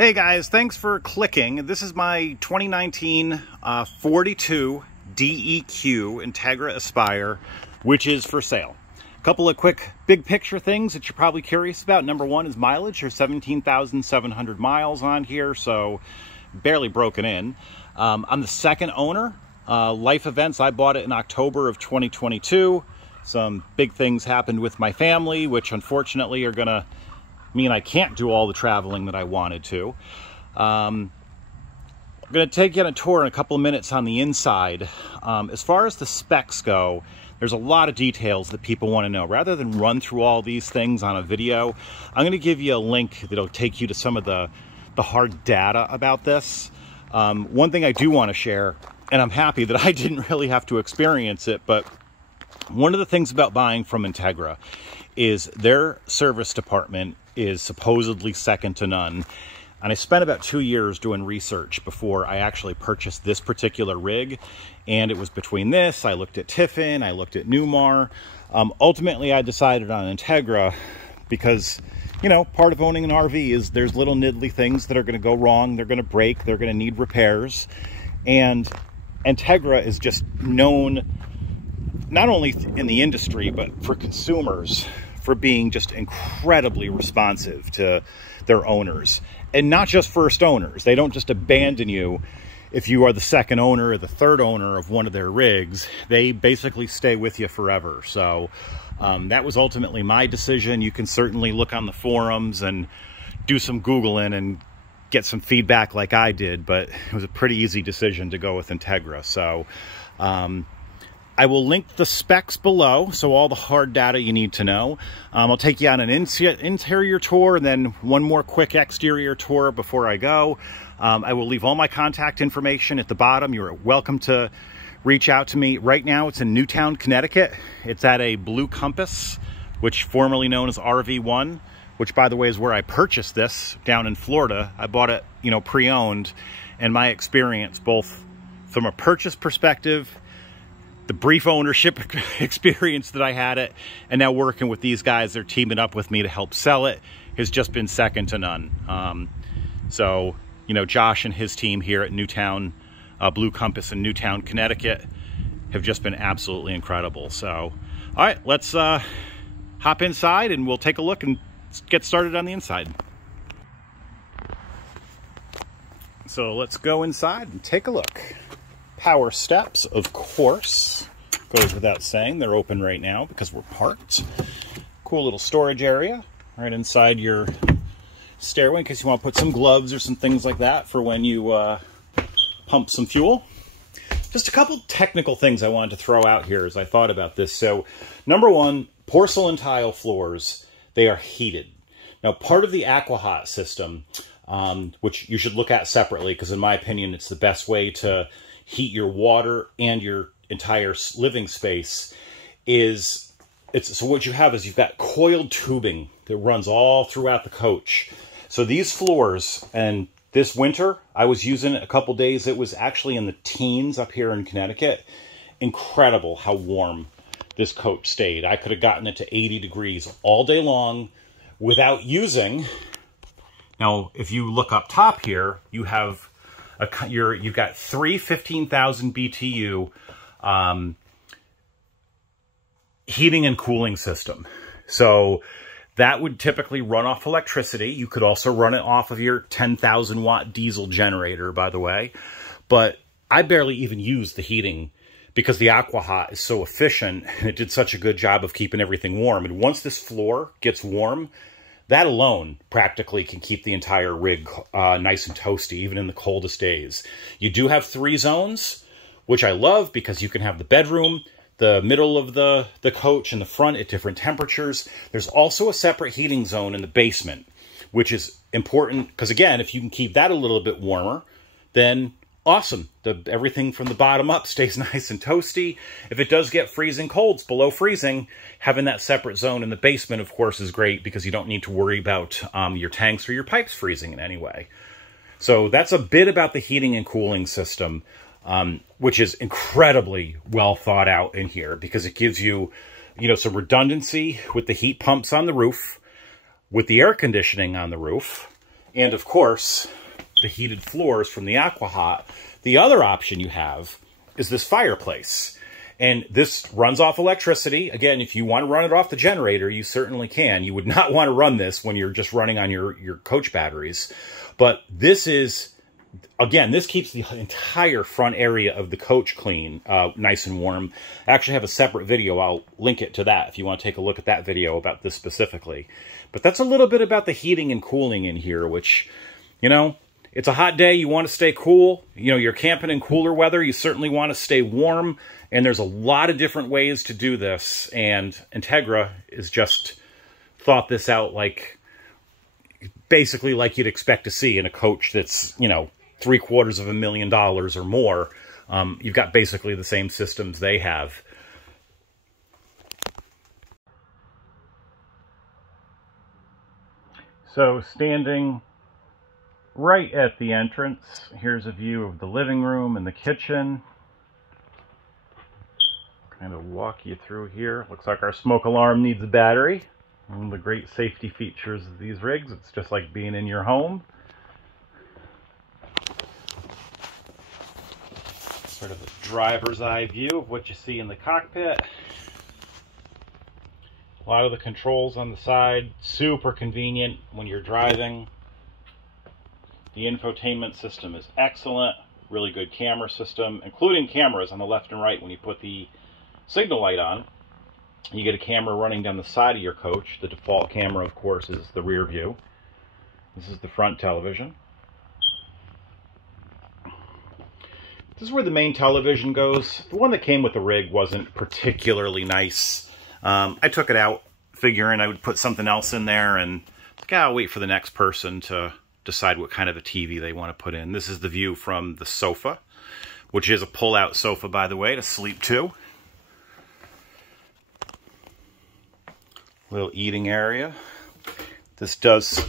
Hey guys, thanks for clicking. This is my 2019 42 DEQ Entegra Aspire, which is for sale. A couple of quick big picture things that you're probably curious about. Number one is mileage. There's 17,700 miles on here, so barely broken in. I'm the second owner. Life events, I bought it in October of 2022. Some big things happened with my family, which unfortunately are gonna mean I can't do all the traveling that I wanted to. I'm going to take you on a tour in a couple of minutes on the inside. As far as the specs go, there's a lot of details that people want to know. Rather than run through all these things on a video, I'm going to give you a link that'll take you to some of the hard data about this. One thing I do want to share, and I'm happy that I didn't really have to experience it, but one of the things about buying from Entegra is their service department is supposedly second to none. And I spent about 2 years doing research before I actually purchased this particular rig. And it was between this, I looked at Tiffin, I looked at Newmar. Ultimately, I decided on Entegra because, you know, part of owning an RV is there's little niddly things that are going to go wrong. They're going to break, they're going to need repairs. And Entegra is just known not only in the industry, but for consumers, for being just incredibly responsive to their owners. And not just first owners. They don't just abandon you if you are the second owner or the third owner of one of their rigs. They basically stay with you forever. So that was ultimately my decision. You can certainly look on the forums and do some Googling and get some feedback like I did, but it was a pretty easy decision to go with Entegra. So I will link the specs below, so all the hard data you need to know. I'll take you on an interior tour and then one more quick exterior tour before I go. I will leave all my contact information at the bottom. You're welcome to reach out to me. Right now, it's in Newtown, Connecticut. It's at a Blue Compass, which formerly known as RV1, which, by the way, is where I purchased this down in Florida. I bought it, you know, pre-owned, and my experience, both from a purchase perspective, the brief ownership experience that I had it, and now working with these guys, they're teaming up with me to help sell it, has just been second to none. So, you know, Josh and his team here at Newtown, Blue Compass in Newtown, Connecticut, have just been absolutely incredible. So, all right, let's hop inside and we'll take a look and get started on the inside. So let's go inside and take a look. Power steps, of course, goes without saying. They're open right now because we're parked. Cool little storage area right inside your stairway in case you want to put some gloves or some things like that for when you pump some fuel. Just a couple technical things I wanted to throw out here as I thought about this. So, number one, porcelain tile floors, they are heated. Now, part of the AquaHot system, which you should look at separately because in my opinion, it's the best way to heat your water and your entire living space, so what you have is you've got coiled tubing that runs all throughout the coach. So these floors, and this winter I was using it a couple days, it was actually in the teens up here in Connecticut. Incredible how warm this coach stayed. I could have gotten it to 80 degrees all day long without using. Now if you look up top here, you have you've got three 15,000 BTU heating and cooling system. So that would typically run off electricity. You could also run it off of your 10,000 watt diesel generator, by the way. But I barely even use the heating because the AquaHot is so efficient and it did such a good job of keeping everything warm. And once this floor gets warm, that alone practically can keep the entire rig nice and toasty, even in the coldest days. You do have 3 zones, which I love because you can have the bedroom, the middle of the coach, and the front at different temperatures. There's also a separate heating zone in the basement, which is important because, again, if you can keep that a little bit warmer, then awesome. Everything from the bottom up stays nice and toasty. If it does get freezing colds below freezing, having that separate zone in the basement, of course, is great because you don't need to worry about your tanks or your pipes freezing in any way. So that's a bit about the heating and cooling system, which is incredibly well thought out in here because it gives you, you know, some redundancy with the heat pumps on the roof, with the air conditioning on the roof, And of course, the heated floors from the AquaHot. The other option you have is this fireplace. And this runs off electricity. Again, if you want to run it off the generator, you certainly can. You would not want to run this when you're just running on your coach batteries. But this is, again, this keeps the entire front area of the coach clean, nice and warm. I actually have a separate video. I'll link it to that if you want to take a look at that video about this specifically. But that's a little bit about the heating and cooling in here, which, you know, it's a hot day. You want to stay cool. You know, you're camping in cooler weather. You certainly want to stay warm. And there's a lot of different ways to do this. And Entegra is just thought this out like, basically like you'd expect to see in a coach that's, you know, $750,000 or more. You've got basically the same systems they have. So standing right at the entrance, here's a view of the living room and the kitchen. Kind of walk you through here. Looks like our smoke alarm needs a battery. One of the great safety features of these rigs, it's just like being in your home. Sort of a driver's eye view of what you see in the cockpit. A lot of the controls on the side, super convenient when you're driving. The infotainment system is excellent. Really good camera system, including cameras on the left and right when you put the signal light on. You get a camera running down the side of your coach. The default camera, of course, is the rear view. This is the front television. This is where the main television goes. The one that came with the rig wasn't particularly nice. I took it out, figuring I would put something else in there, and I'll wait for the next person to decide what kind of a TV they want to put in. This is the view from the sofa, which is a pull-out sofa, by the way, to sleep to. Little eating area. This does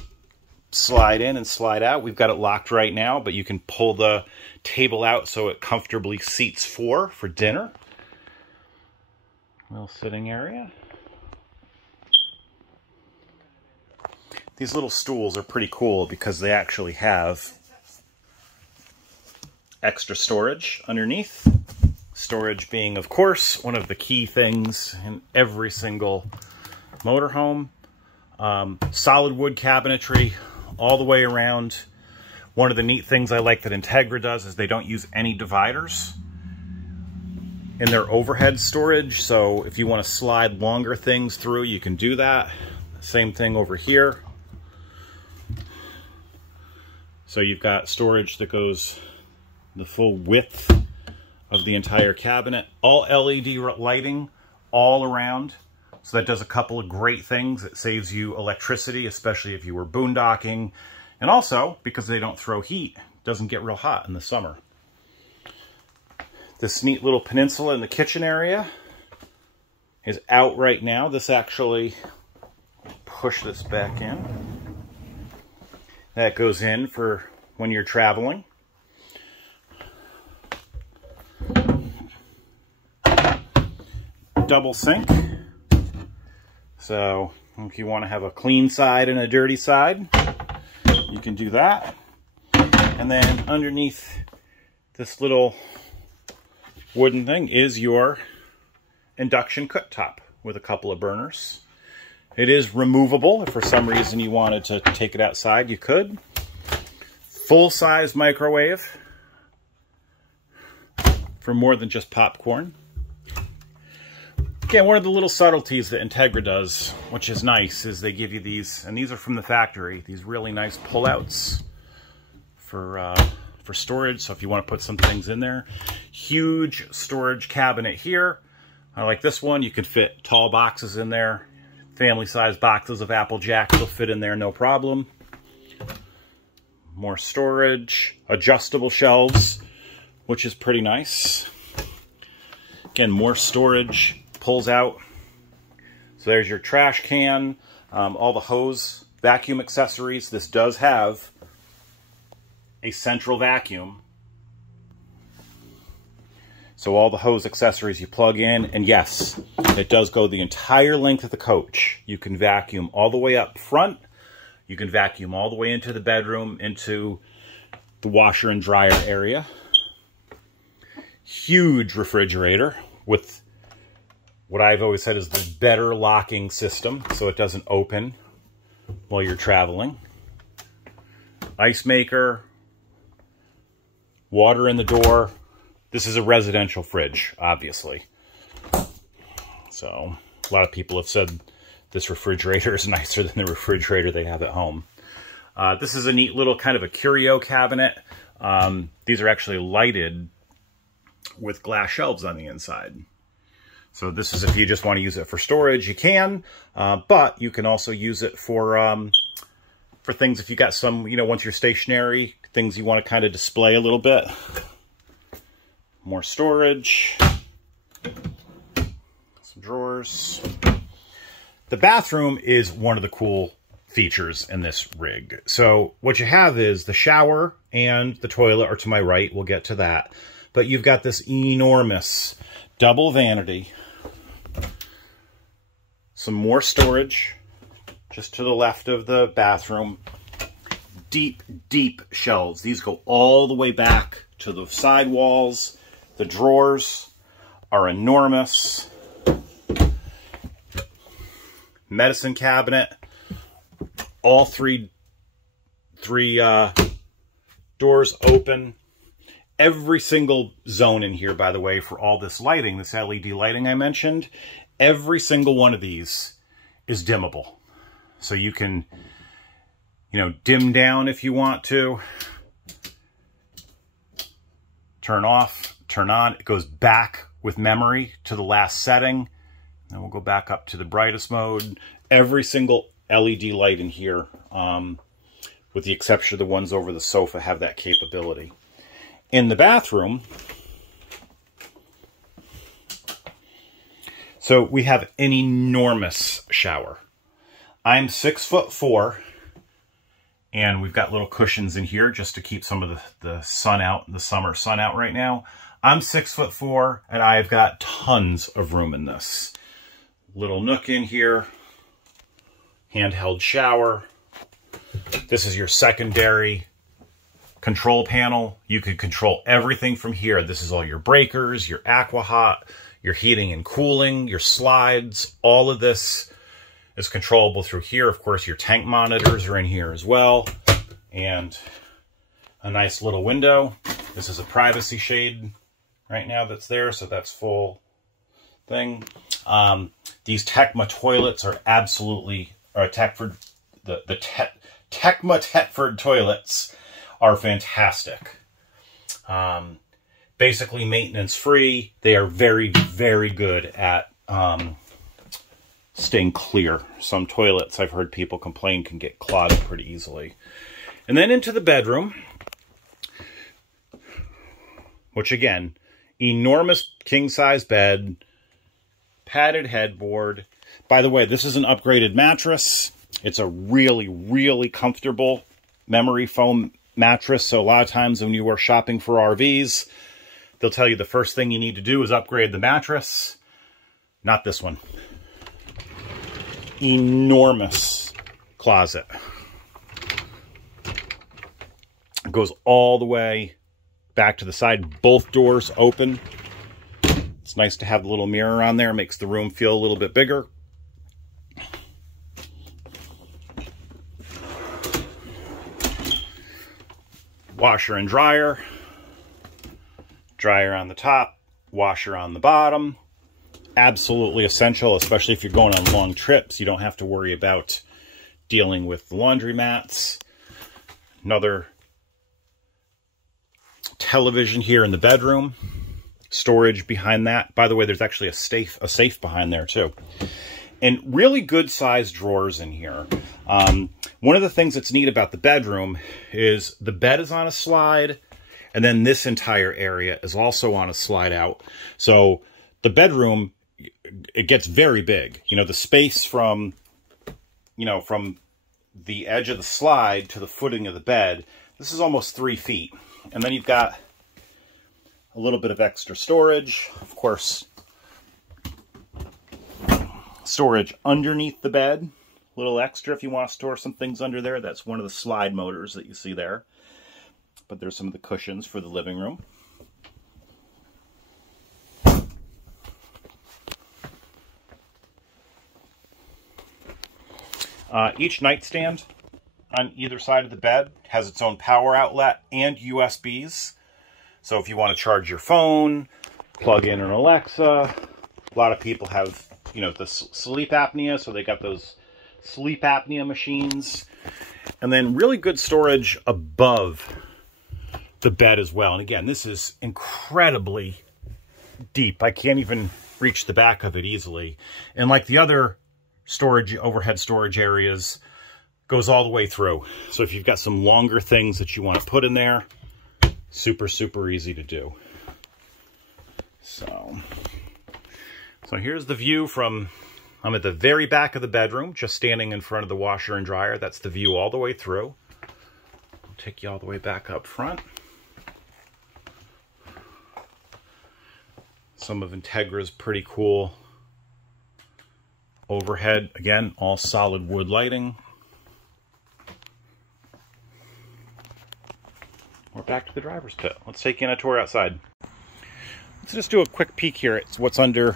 slide in and slide out. We've got it locked right now, but you can pull the table out so it comfortably seats four for dinner. Little sitting area. These little stools are pretty cool because they actually have extra storage underneath. Storage being, of course, one of the key things in every single motorhome. Solid wood cabinetry all the way around. One of the neat things I like that Entegra does is they don't use any dividers in their overhead storage. So if you want to slide longer things through, you can do that. Same thing over here. So you've got storage that goes the full width of the entire cabinet. All LED lighting all around. So that does a couple of great things. It saves you electricity, especially if you were boondocking. And also, because they don't throw heat, it doesn't get real hot in the summer. This neat little peninsula in the kitchen area is out right now. This actually, push this back in. That goes in for when you're traveling. Double sink. So if you want to have a clean side and a dirty side, you can do that. And then underneath this little wooden thing is your induction cooktop with a couple of burners. It is removable. If for some reason you wanted to take it outside, you could. Full-size microwave for more than just popcorn. Again, one of the little subtleties that Entegra does, which is nice, is they give you these, and these are from the factory, these really nice pullouts for storage. So if you want to put some things in there. Huge storage cabinet here. I like this one. You can fit tall boxes in there. Family-sized boxes of Apple Jacks will fit in there, no problem. More storage. Adjustable shelves, which is pretty nice. Again, more storage. Pulls out. So there's your trash can, all the hose, vacuum accessories. This does have a central vacuum. So all the hose accessories you plug in, and yes, it does go the entire length of the coach. You can vacuum all the way up front. You can vacuum all the way into the bedroom, into the washer and dryer area. Huge refrigerator with what I've always said is the better locking system, so it doesn't open while you're traveling. Ice maker, water in the door. This is a residential fridge, obviously. So a lot of people have said this refrigerator is nicer than the refrigerator they have at home. This is a neat little kind of a curio cabinet. These are actually lighted with glass shelves on the inside. So this is if you just want to use it for storage, you can, but you can also use it for things if you got some, you know, once you're stationary, things you want to kind of display a little bit. More storage. Some drawers. The bathroom is one of the cool features in this rig. So what you have is the shower and the toilet are to my right. We'll get to that. But you've got this enormous double vanity. Some more storage just to the left of the bathroom. Deep, deep shelves. These go all the way back to the side walls. The drawers are enormous. Medicine cabinet. All three doors open. Every single zone in here, by the way, for all this lighting, this LED lighting I mentioned, every single one of these is dimmable. So you can, you know, dim down if you want to. Turn off, turn on. It goes back with memory to the last setting. Then we'll go back up to the brightest mode. Every single LED light in here, with the exception of the ones over the sofa, have that capability. In the bathroom, so we have an enormous shower. I'm 6'4", and we've got little cushions in here just to keep some of the sun out, the summer sun out right now. I'm 6'4", and I've got tons of room in this. Little nook in here, handheld shower. This is your secondary control panel. You can control everything from here. This is all your breakers, your aqua hot, your heating and cooling, your slides. All of this is controllable through here. Of course, your tank monitors are in here as well. And a nice little window. This is a privacy shade right now that's there, so that's full thing. These Tecma toilets are absolutely, or Tecma Thetford toilets are fantastic. Basically maintenance free. They are very, very good at staying clear. Some toilets, I've heard people complain, can get clogged pretty easily. And then into the bedroom, which again, enormous king-size bed, padded headboard. By the way, this is an upgraded mattress. It's a really, really comfortable memory foam mattress. So a lot of times when you are shopping for RVs, they'll tell you the first thing you need to do is upgrade the mattress. Not this one. Enormous closet. It goes all the way back to the side. Both doors open. It's nice to have the little mirror on there. Makes the room feel a little bit bigger. Washer and dryer. Dryer on the top, washer on the bottom. Absolutely essential, especially if you're going on long trips. You don't have to worry about dealing with the laundry mats. Another television here in the bedroom. Storage behind that. By the way, there's actually a safe behind there too. And really good sized drawers in here. One of the things that's neat about the bedroom is the bed is on a slide, and then this entire area is also on a slide out. So the bedroom, it gets very big. You know, the space from the edge of the slide to the footing of the bed, this is almost 3 feet. And then you've got a little bit of extra storage. Of course, storage underneath the bed little extra if you want to store some things under there. That's one of the slide motors that you see there. But there's some of the cushions for the living room. Each nightstand on either side of the bed has its own power outlet and USBs. So if you want to charge your phone, plug in an Alexa. A lot of people have, you know, the sleep apnea, so they got those sleep apnea machines. And then really good storage above the bed as well. And again, this is incredibly deep. I can't even reach the back of it easily. And like the other storage, overhead storage areas, goes all the way through. So if you've got some longer things that you want to put in there, super, super easy to do. So here's the view from, I'm at the very back of the bedroom, just standing in front of the washer and dryer. That's the view all the way through. I'll take you all the way back up front. Some of Entegra's pretty cool overhead. Again, all solid wood lighting. We're back to the driver's pit. Let's take you on a tour outside. Let's just do a quick peek here. It's what's under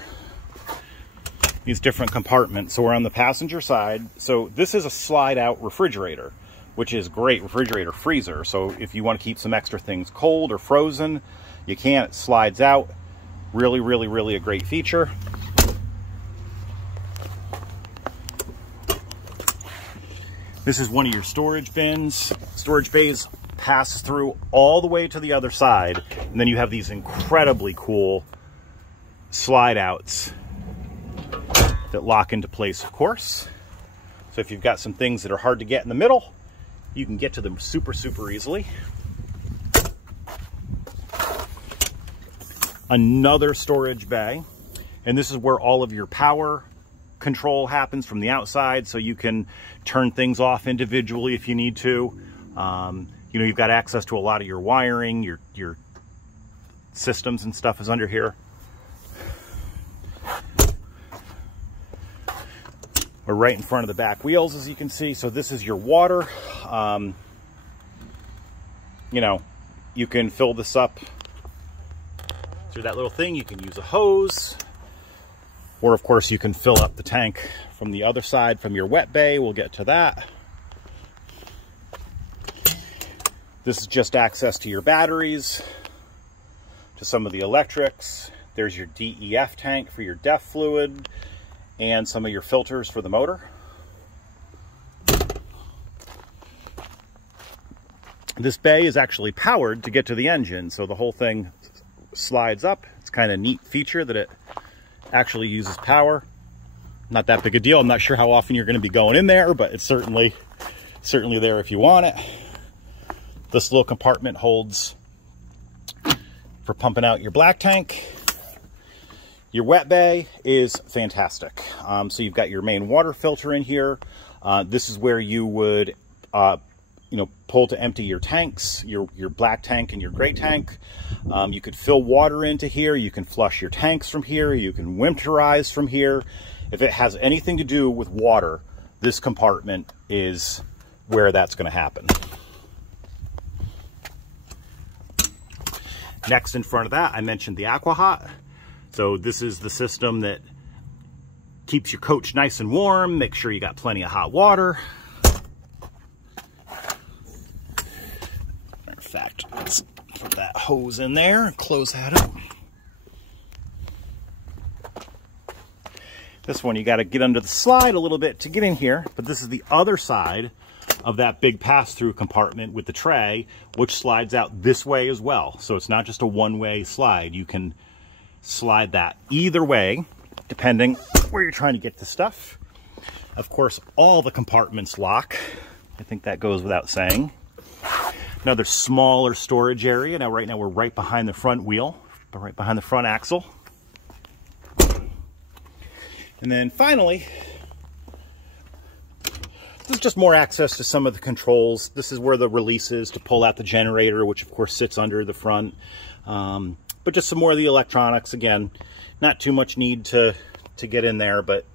these different compartments. So we're on the passenger side. So this is a slide out refrigerator, which is great. Refrigerator freezer. So if you want to keep some extra things cold or frozen, you can. It slides out. Really, really, really a great feature. This is one of your storage bins. Storage bays passes through all the way to the other side. And then you have these incredibly cool slide outs that lock into place, of course. So if you've got some things that are hard to get in the middle, you can get to them super, super easily. Another storage bay. And this is where all of your power control happens from the outside, so you can turn things off individually if you need to. You know, you've got access to a lot of your wiring, your systems and stuff is under here. We're right in front of the back wheels, as you can see. So this is your water. You know, you can fill this up through that little thing. You can use a hose. Or, of course, you can fill up the tank from the other side from your wet bay. We'll get to that. This is just access to your batteries, to some of the electrics. There's your DEF tank for your DEF fluid, and some of your filters for the motor. This bay is actually powered to get to the engine, so the whole thing slides up. It's kind of a neat feature that it actually uses power. Not that big a deal. I'm not sure how often you're going to be going in there, but it's certainly there if you want it. This little compartment holds for pumping out your black tank. Your wet bay is fantastic. So you've got your main water filter in here. This is where you would you know, pull to empty your tanks, your black tank and your gray tank. You could fill water into here. You can flush your tanks from here. You can winterize from here. If it has anything to do with water, this compartment is where that's going to happen. Next in front of that, I mentioned the AquaHot. So this is the system that keeps your coach nice and warm. Make sure you got plenty of hot water. Matter of fact, let's put that hose in there and close that up. This one, you got to get under the slide a little bit to get in here, but this is the other side of that big pass-through compartment with the tray, which slides out this way as well. So it's not just a one-way slide. You can slide that either way, depending where you're trying to get the stuff. Of course, all the compartments lock. I think that goes without saying. Another smaller storage area. Now, right now, we're right behind the front wheel, right behind the front axle. And then finally, this is just more access to some of the controls. This is where the release is to pull out the generator, which of course sits under the front. But just some more of the electronics. Again, not too much need to get in there, but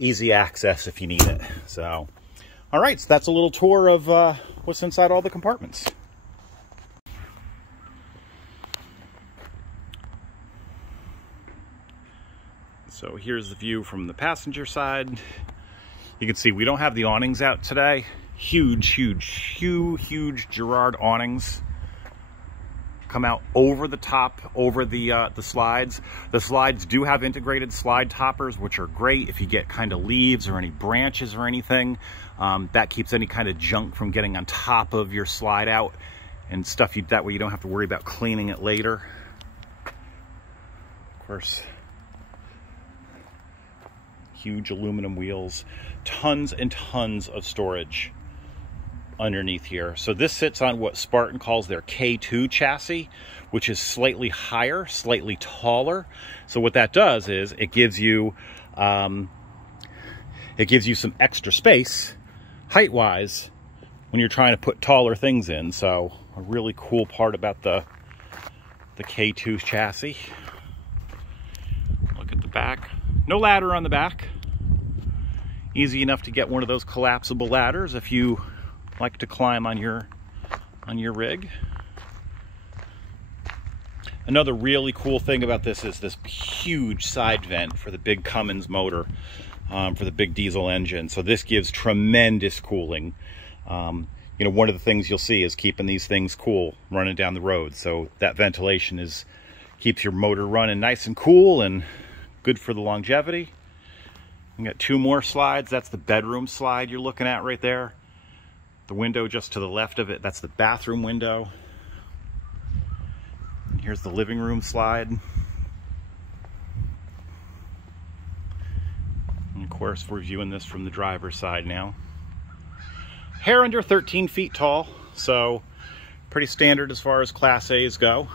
easy access if you need it. So, all right, so that's a little tour of what's inside all the compartments. So here's the view from the passenger side. You can see we don't have the awnings out today. Huge Girard awnings come out over the top, over the slides. The slides do have integrated slide toppers, which are great if you get kind of leaves or any branches or anything. That keeps any kind of junk from getting on top of your slide out and stuff. That way you don't have to worry about cleaning it later. Of course, huge aluminum wheels, tons and tons of storage underneath here. So this sits on what Spartan calls their K2 chassis, which is slightly higher, slightly taller. So what that does is it gives you some extra space height-wise when you're trying to put taller things in. So a really cool part about the K2 chassis. Look at the back. No ladder on the back. Easy enough to get one of those collapsible ladders if you like to climb on your rig. Another really cool thing about this is this huge side vent for the big Cummins motor, for the big diesel engine. So this gives tremendous cooling. You know, one of the things you'll see is keeping these things cool running down the road. So that ventilation keeps your motor running nice and cool and good for the longevity. We got two more slides. That's the bedroom slide you're looking at right there. The window just to the left of it, that's the bathroom window. And here's the living room slide. And of course, we're viewing this from the driver's side now. Hair under 13 feet tall, so pretty standard as far as Class A's go.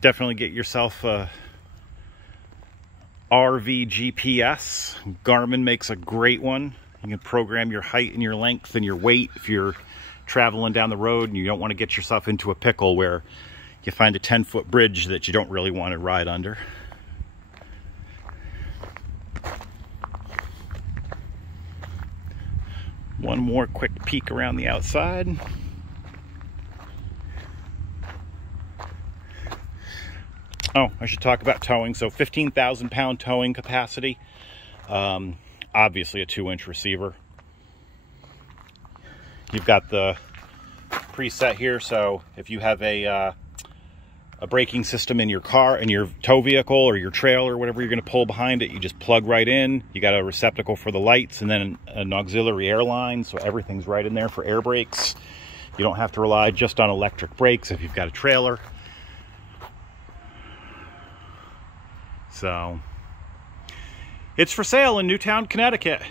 Definitely get yourself a RV GPS. Garmin makes a great one. You can program your height and your length and your weight if you're traveling down the road and you don't want to get yourself into a pickle where you find a 10-foot bridge that you don't really want to ride under. One more quick peek around the outside. Oh, I should talk about towing. So 15,000 pound towing capacity. Obviously a 2-inch receiver. You've got the preset here. So if you have a braking system in your car, in your tow vehicle or your trailer or whatever you're going to pull behind it, you just plug right in. You got a receptacle for the lights and then an auxiliary air line. So everything's right in there for air brakes. You don't have to rely just on electric brakes if you've got a trailer. So it's for sale in Newtown, Connecticut.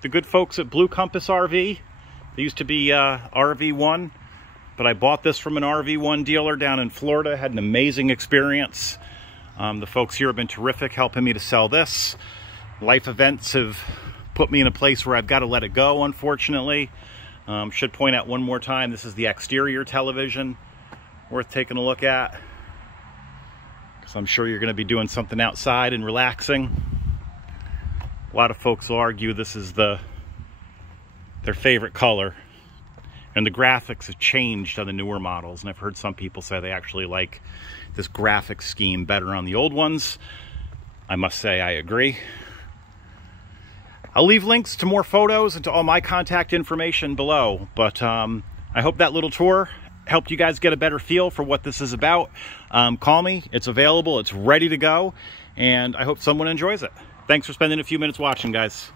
The good folks at Blue Compass RV. They used to be RV1, but I bought this from an RV1 dealer down in Florida. Had an amazing experience. The folks here have been terrific helping me to sell this. Life events have put me in a place where I've got to let it go, unfortunately. Should point out one more time, this is the exterior television. Worth taking a look at. So I'm sure you're going to be doing something outside and relaxing. A lot of folks will argue this is their favorite color. And the graphics have changed on the newer models. And I've heard some people say they actually like this graphic scheme better on the old ones. I must say I agree. I'll leave links to more photos and to all my contact information below. But I hope that little tour helped you guys get a better feel for what this is about. Call me. It's available. It's ready to go. And I hope someone enjoys it. Thanks for spending a few minutes watching, guys.